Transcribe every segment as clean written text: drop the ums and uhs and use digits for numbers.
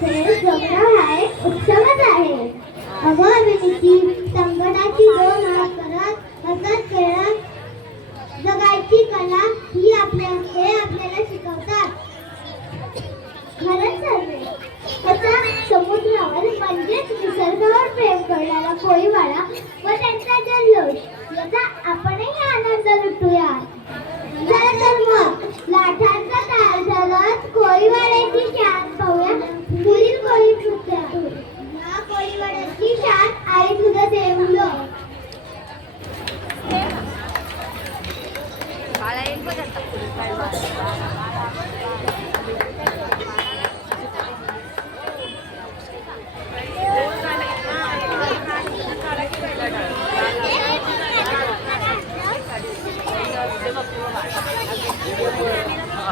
खेळ जगणं हा एक उत्सवच आहे. अगं अभिनीती, संकटाची दोन हात करत हसत खेळत जगायची कला ही आपल्याला शिकवतात. खरंच सर्वे कसा समुद्रावर म्हणजेच निसर्गावर प्रेम करणारा कोळीवाडा व त्यांचा जल्लोष याचा आपणही आनंद लुटूया. चला तर मग लाटांचा ताल झालात कोळीवाड्याची शान पाहूया पुढील कोळी नृत्यातून. या कोळीवाड्याची शान आई तुझं देऊलं.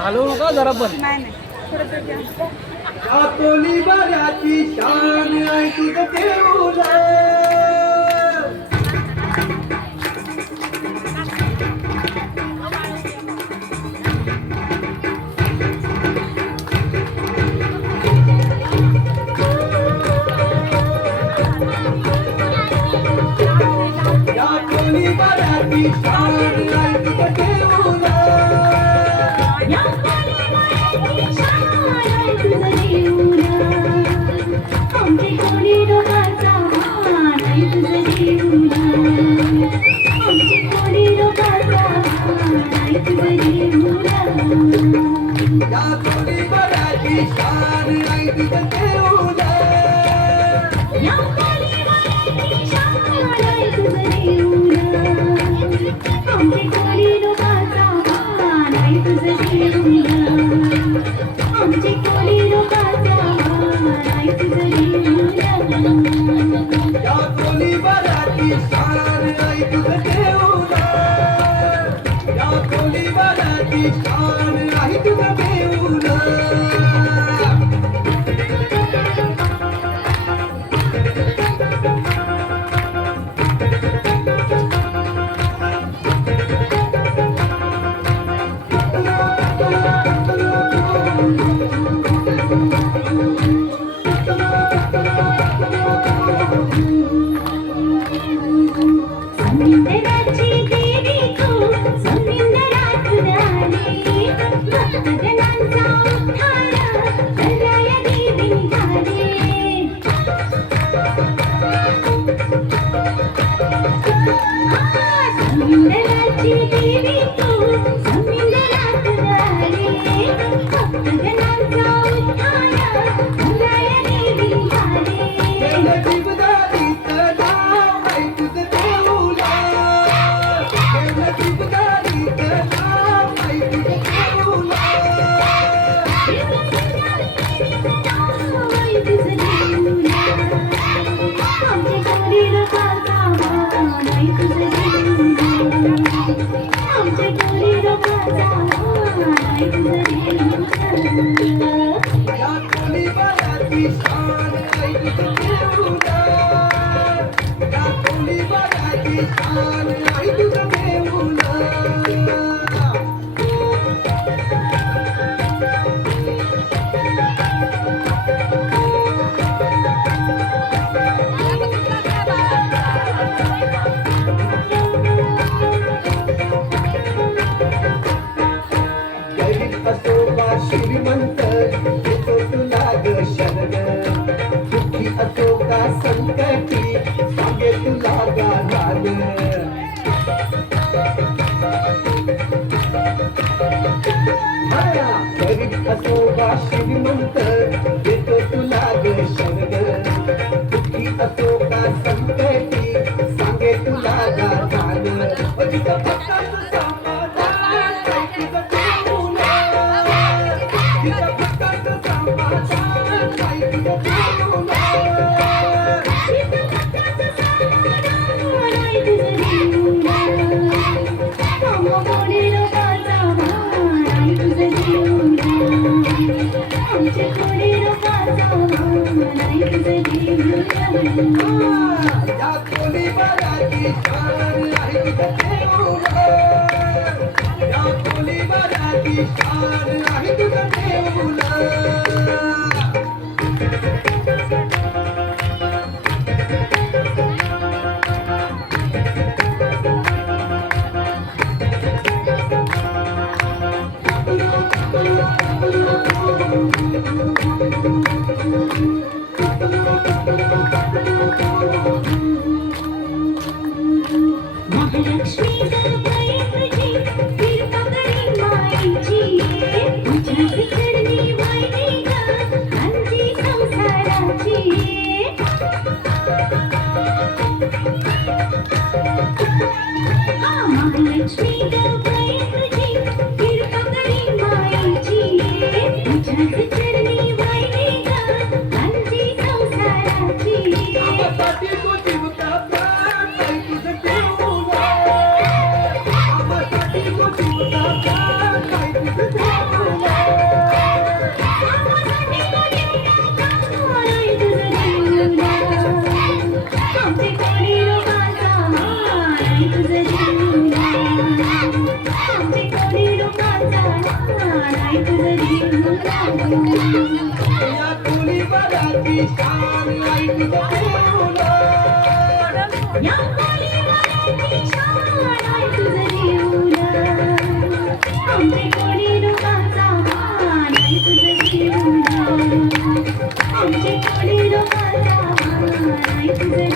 हलवू नका जरा पण. या कोली बऱ्याची शान आई तुझं देऊला. या कोली बऱ्याची शान आई तुझं देऊला. आमचे कोणी लोकांचा मान आई तुझं देऊला. आमचे कोणी लोकांचा मान आई तुझं देऊला. या कोली बऱ्याची शान आई तुझं देऊला. या कोळीवाड्याची शान आई तुझं देऊला. आमचे कोणी लोकांचा मान आई तुझं देऊला. आमचे कोणी लोकांचा मान आई तुझं देऊला. या कोली बऱ्याची शान आई तुझं देऊला. या कोली बऱ्याची शान आई तुझं देऊला. समुद्राची देवी तू समुद्रातून आली. भक्तजनांचा उद्धार करणाऱ्या देवी निघाली. समुद्राची देवी तू समुद्रातून आली. भक्तजनांचा उद्धार करणाऱ्या देवी निघाली. जीवदारीचं नाव आई तुझं देऊला. जीवदारीचं नाव आई तुझं देऊला. आमचे कोणी लोकांचा मान आई तुझं देऊला. आमचे कोणी लोकांचा मान आई तुझं देऊला. या कोली बऱ्याची शान आई तुझं देऊला. या कोली बऱ्याची शान आई तुझं देऊला. गरीब असो वा श्रीमंत येतो तुला ग शरण. दुःखी असो का संकटी सांगे तुला गाणं. गरीब असो वा श्रीमंत येतो तुला ग शरण. दुःखी असो का संकटी सांगे तुला गाणं. जिथं भक्ताचं समाधान आई तुझं देऊला. जिथं भक्ताचं समाधान आई तुझं देऊला. आमचे कोणी लोकांचा मान आई तुझं देऊला. या कोली बऱ्याची शान आई तुझं देऊला. या कोली बऱ्याची शान आई तुझं देऊला. तुझ्याच चरणी वाहिली ग आमची संसाराची आम्हासाठी तू जीवता प्राण आई तुझं देऊला आम्हासाठी तू जीवता प्राण आई तुझं देऊला आमचे कोणी लोकांचा हार तुझं जीवना आमचे कोणी लोकांचा हार तुझं जीवना या कोळीवाड्याची शान आई तुझं देऊला या कोळीवाड्याची शान आहे तुझं जीवना आमचे कोणी लोकांचा हार आहे तुझं जीवना आमचे कोणी लोकांचा हार आहे तुझं